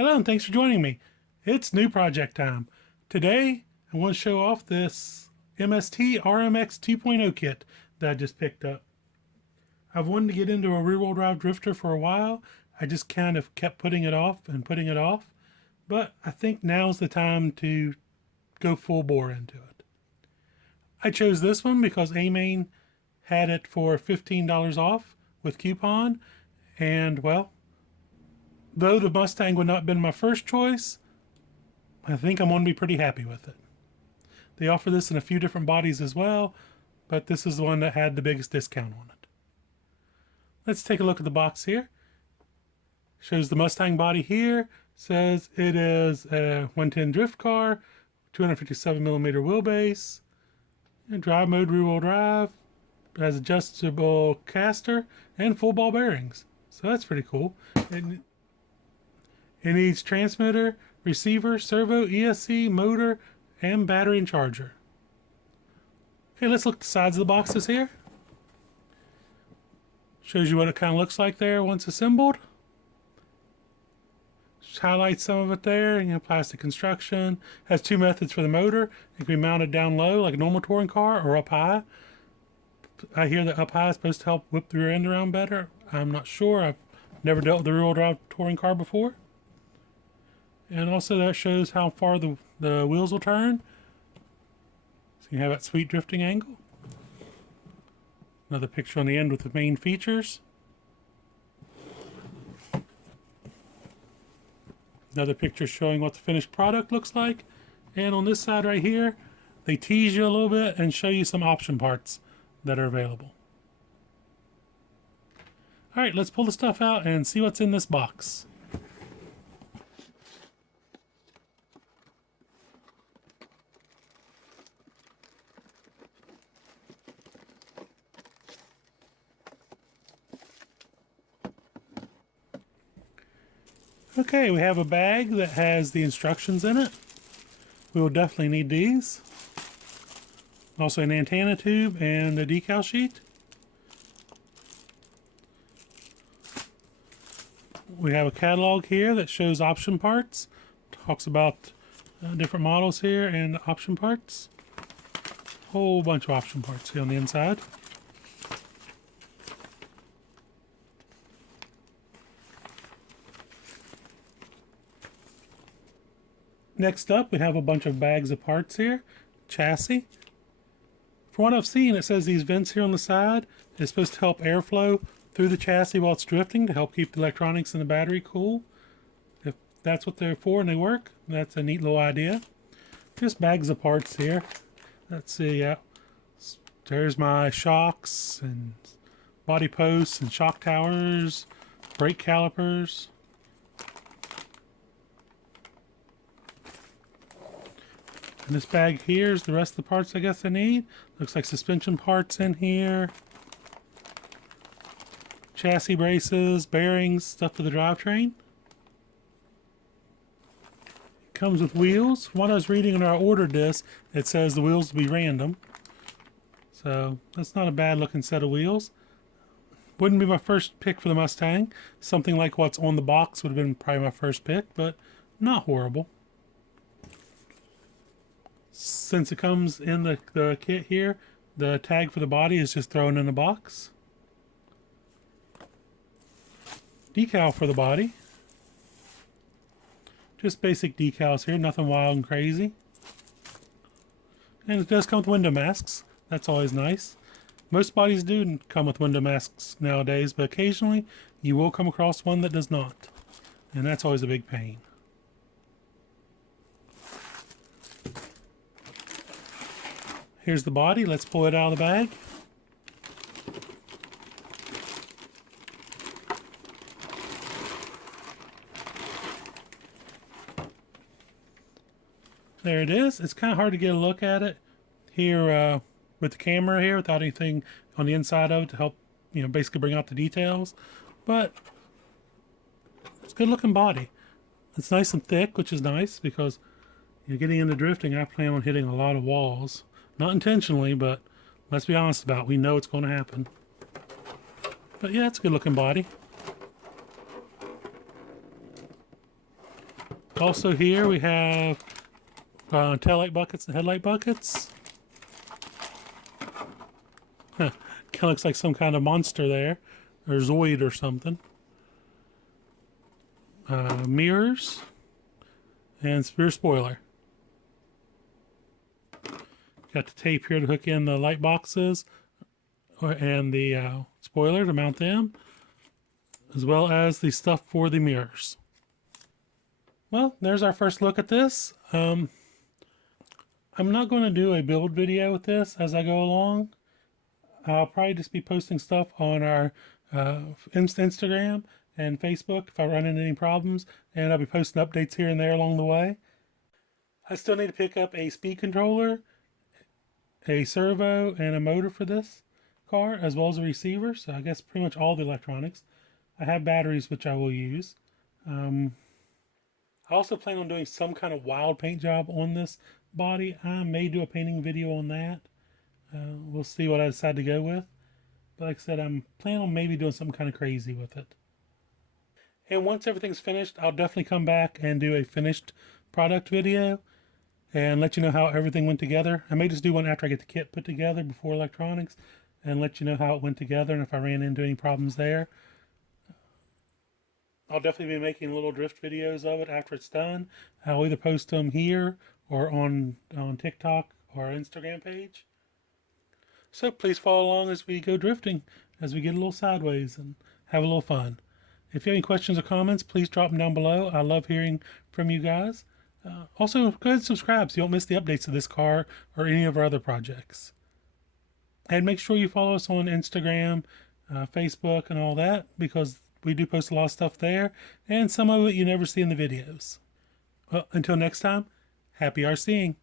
Hello and thanks for joining me. It's new project time. Today I want to show off this MST RMX 2.0 kit that I just picked up. I've wanted to get into a rear-wheel drive drifter for a while. I just kind of kept putting it off and putting it off, but I think now's the time to go full bore into it. I chose this one because A-Main had it for $15 off with coupon, and well, though the Mustang would not have been my first choice, I think I'm going to be pretty happy with it. They offer this in a few different bodies as well, but this is the one that had the biggest discount on it. Let's take a look at the box here. Shows the Mustang body here. Says it is a 110 drift car, 257mm wheelbase, drive mode rear-wheel drive, has adjustable caster, and full ball bearings. So that's pretty cool. It needs transmitter, receiver, servo, ESC, motor, and battery and charger. Okay, let's look at the sides of the boxes here. Shows you what it kind of looks like there once assembled. Just highlights some of it there, plastic construction. Has two methods for the motor. It can be mounted down low like a normal touring car or up high. I hear that up high is supposed to help whip the rear end around better. I'm not sure. I've never dealt with a rear-wheel drive touring car before. And also that shows how far the wheels will turn. So you have that sweet drifting angle. Another picture on the end with the main features. Another picture showing what the finished product looks like. And on this side right here, they tease you a little bit and show you some option parts that are available. Alright, let's pull the stuff out and see what's in this box. Okay, we have a bag that has the instructions in it. We will definitely need these. Also an antenna tube and a decal sheet. We have a catalog here that shows option parts. Talks about different models here and option parts. Whole bunch of option parts here on the inside. Next up, we have a bunch of bags of parts here. Chassis. From what I've seen, it says these vents here on the side is supposed to help airflow through the chassis while it's drifting to help keep the electronics and the battery cool. If that's what they're for and they work, that's a neat little idea. Just bags of parts here. Let's see, yeah. There's my shocks and body posts and shock towers, brake calipers. And this bag here is the rest of the parts I guess I need. Looks like suspension parts in here. Chassis braces, bearings, stuff for the drivetrain. It comes with wheels. From what I was reading when I ordered this, it says the wheels will be random. So that's not a bad looking set of wheels. Wouldn't be my first pick for the Mustang. Something like what's on the box would have been probably my first pick, but not horrible. Since it comes in the kit here, the tag for the body is just thrown in a box. Decal for the body. Just basic decals here, nothing wild and crazy. And it does come with window masks. That's always nice. Most bodies do come with window masks nowadays, but occasionally you will come across one that does not. And that's always a big pain. Here's the body. Let's pull it out of the bag. There it is. It's kind of hard to get a look at it here with the camera here without anything on the inside of it to help, basically bring out the details. But it's a good looking body. It's nice and thick, which is nice because getting into drifting, I plan on hitting a lot of walls. Not intentionally, but let's be honest about it. We know it's going to happen. But yeah, it's a good looking body. Also here we have taillight buckets and headlight buckets. Huh. Kind of looks like some kind of monster there, or Zoid or something. Mirrors and rear spoiler. Got the tape here to hook in the light boxes and the spoiler to mount them, as well as the stuff for the mirrors. Well, there's our first look at this. I'm not going to do a build video with this as I go along. I'll probably just be posting stuff on our Instagram and Facebook if I run into any problems, and I'll be posting updates here and there along the way. I still need to pick up a speed controller, a servo, and a motor for this car, as well as a receiver, so I guess pretty much all the electronics. I have batteries which I will use. I also plan on doing some kind of wild paint job on this body. I may do a painting video on that. We'll see what I decide to go with. But like I said, I'm planning on maybe doing something kind of crazy with it. And once everything's finished, I'll definitely come back and do a finished product video and let you know how everything went together. I may just do one after I get the kit put together before electronics and let you know how it went together and if I ran into any problems there. I'll definitely be making little drift videos of it after it's done. I'll either post them here or on TikTok or our Instagram page. So please follow along as we go drifting, as we get a little sideways and have a little fun. If you have any questions or comments, please drop them down below. I love hearing from you guys. Also, go ahead and subscribe so you don't miss the updates of this car or any of our other projects. And make sure you follow us on Instagram, Facebook, and all that, because we do post a lot of stuff there, and some of it you never see in the videos. Well, until next time, happy RCing.